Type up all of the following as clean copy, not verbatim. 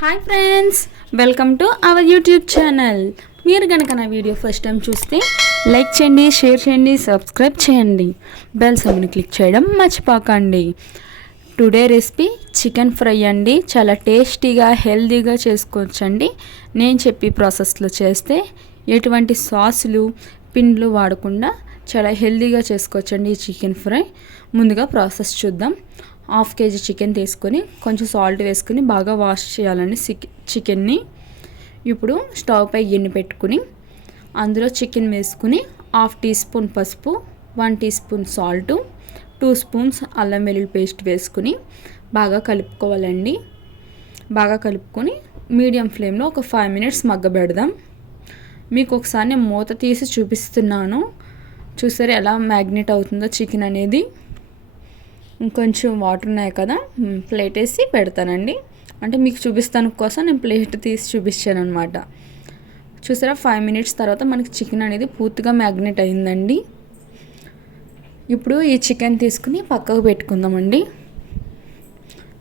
Hi friends, welcome to our YouTube channel. మీరు కనుక నా వీడియో ఫస్ట్ టైం చూస్తే లైక్ చేయండి, షేర్ చేయండి, సబ్స్క్రైబ్ చేయండి, బెల్ సింబల్ని క్లిక్ చేయడం మర్చిపోకండి. టుడే రెసిపీ చికెన్ ఫ్రై అండి. చాలా టేస్టీగా హెల్తీగా చేసుకోవచ్చండి. నేను చెప్పి ప్రాసెస్లో చేస్తే ఎటువంటి సాసులు పిండ్లు వాడకుండా చాలా హెల్తీగా చేసుకోవచ్చండి ఈ చికెన్ ఫ్రై. ముందుగా ప్రాసెస్ చూద్దాం. 1/2 kg చికెన్ తీసుకొని కొంచెం సాల్ట్ వేసుకుని బాగా వాష్ చేయాలండి చికెన్ని. ఇప్పుడు స్టవ్ పై గిన్నె పెట్టుకుని అందులో చికెన్ వేసుకుని 1/2 టీ స్పూన్ పసుపు, 1 టీ స్పూన్ సాల్ట్, 2 స్పూన్స్ అల్లం వెల్లుల్లి పేస్ట్ వేసుకుని బాగా కలుపుకోవాలండి. బాగా కలుపుకొని మీడియం ఫ్లేమ్లో ఒక 5 minutes మగ్గబెడదాం. మీకు ఒకసారి నేను మూత తీసి చూపిస్తున్నాను. చూసారు ఎలా మ్యాగ్నెట్ అవుతుందో చికెన్ అనేది. ఇంకొంచెం వాటర్ ఉన్నాయి కదా, ప్లేట్ వేసి పెడతానండి. అంటే మీకు చూపిస్తాను కోసం నేను ప్లేట్ తీసి చూపించాను అనమాట. చూసారా 5 minutes తర్వాత మనకి చికెన్ అనేది పూర్తిగా మ్యాగ్నెట్ అయిందండి. ఇప్పుడు ఈ చికెన్ తీసుకుని పక్కకు పెట్టుకుందామండి.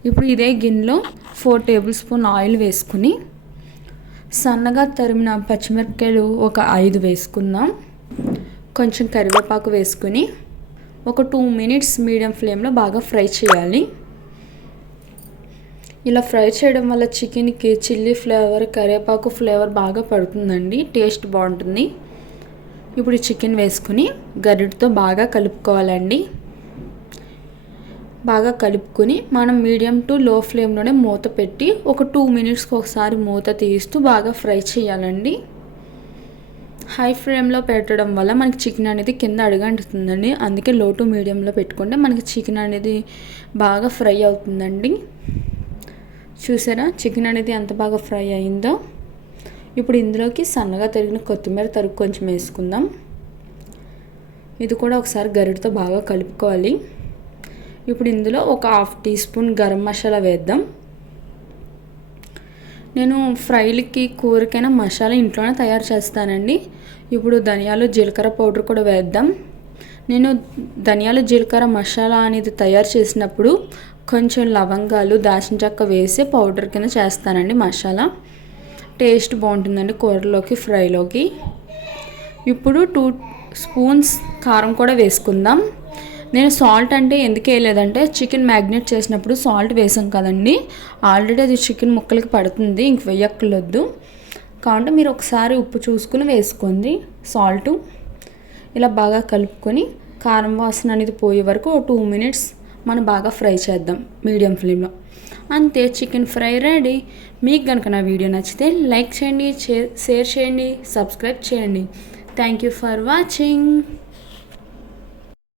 ఇప్పుడు ఇదే గిన్నెలో 4 tablespoon ఆయిల్ వేసుకుని సన్నగా తరిమిన పచ్చిమిరపకాయలు ఒక 5 వేసుకుందాం. కొంచెం కరివేపాకు వేసుకుని ఒక 2 minutes మీడియం ఫ్లేమ్లో బాగా ఫ్రై చేయాలి. ఇలా ఫ్రై చేయడం వల్ల చికెన్కి చిల్లీ ఫ్లేవర్, కరివేపాకు ఫ్లేవర్ బాగా పడుతుందండి, టేస్ట్ బాగుంటుంది. ఇప్పుడు చికెన్ వేసుకుని గరిటతో బాగా కలుపుకోవాలండి. బాగా కలుపుకొని మనం మీడియం టు లో ఫ్లేమ్లోనే మూత పెట్టి ఒక 2 minutesకి ఒకసారి మూత తీస్తూ బాగా ఫ్రై చేయాలండి. హై ఫ్లేమ్లో పెట్టడం వల్ల మనకి చికెన్ అనేది కింద అడుగంటుతుందండి. అందుకే లో టు మీడియంలో పెట్టుకుంటే మనకి చికెన్ అనేది బాగా ఫ్రై అవుతుందండి. చూసారా చికెన్ అనేది ఎంత బాగా ఫ్రై అయిందో. ఇప్పుడు ఇందులోకి సన్నగా తరిగిన కొత్తిమీర తరుగు కొంచెం వేసుకుందాం. ఇది కూడా ఒకసారి గరిటతో బాగా కలుపుకోవాలి. ఇప్పుడు ఇందులో ఒక 1/2 టీ స్పూన్ గరం మసాలా వేద్దాం. నేను ఫ్రైలకి కూరకైనా మసాలా ఇంట్లోనే తయారు చేస్తానండి. ఇప్పుడు ధనియాలు జీలకర్ర పౌడర్ కూడా వేద్దాం. నేను ధనియాలు జీలకర్ర మసాలా అనేది తయారు చేసినప్పుడు కొంచెం లవంగాలు, దాల్చిన చెక్క వేసి పౌడర్ కింద చేస్తానండి. మసాలా టేస్ట్ బాగుంటుందండి కూరలోకి, ఫ్రైలోకి. ఇప్పుడు 2 స్పూన్స్ కారం కూడా వేసుకుందాం. నేను సాల్ట్ అంటే ఎందుకు వేయలేదంటే చికెన్ మ్యాగ్నేట్ చేసినప్పుడు సాల్ట్ వేసాం కదండి, ఆల్రెడీ అది చికెన్ ముక్కలకి పడుతుంది, ఇంక వేయక్కర్లేదు. కాబట్టి మీరు ఒకసారి ఉప్పు చూసుకుని వేసుకోండి సాల్ట్. ఇలా బాగా కలుపుకొని కారం వాసన అనేది పోయే వరకు 2 minutes మనం బాగా ఫ్రై చేద్దాం మీడియం ఫ్లేమ్లో. అంతే, చికెన్ ఫ్రై రెడీ. మీకు కనుక నా వీడియో నచ్చితే లైక్ చేయండి, షేర్ చేయండి, సబ్స్క్రైబ్ చేయండి. Thank you for watching.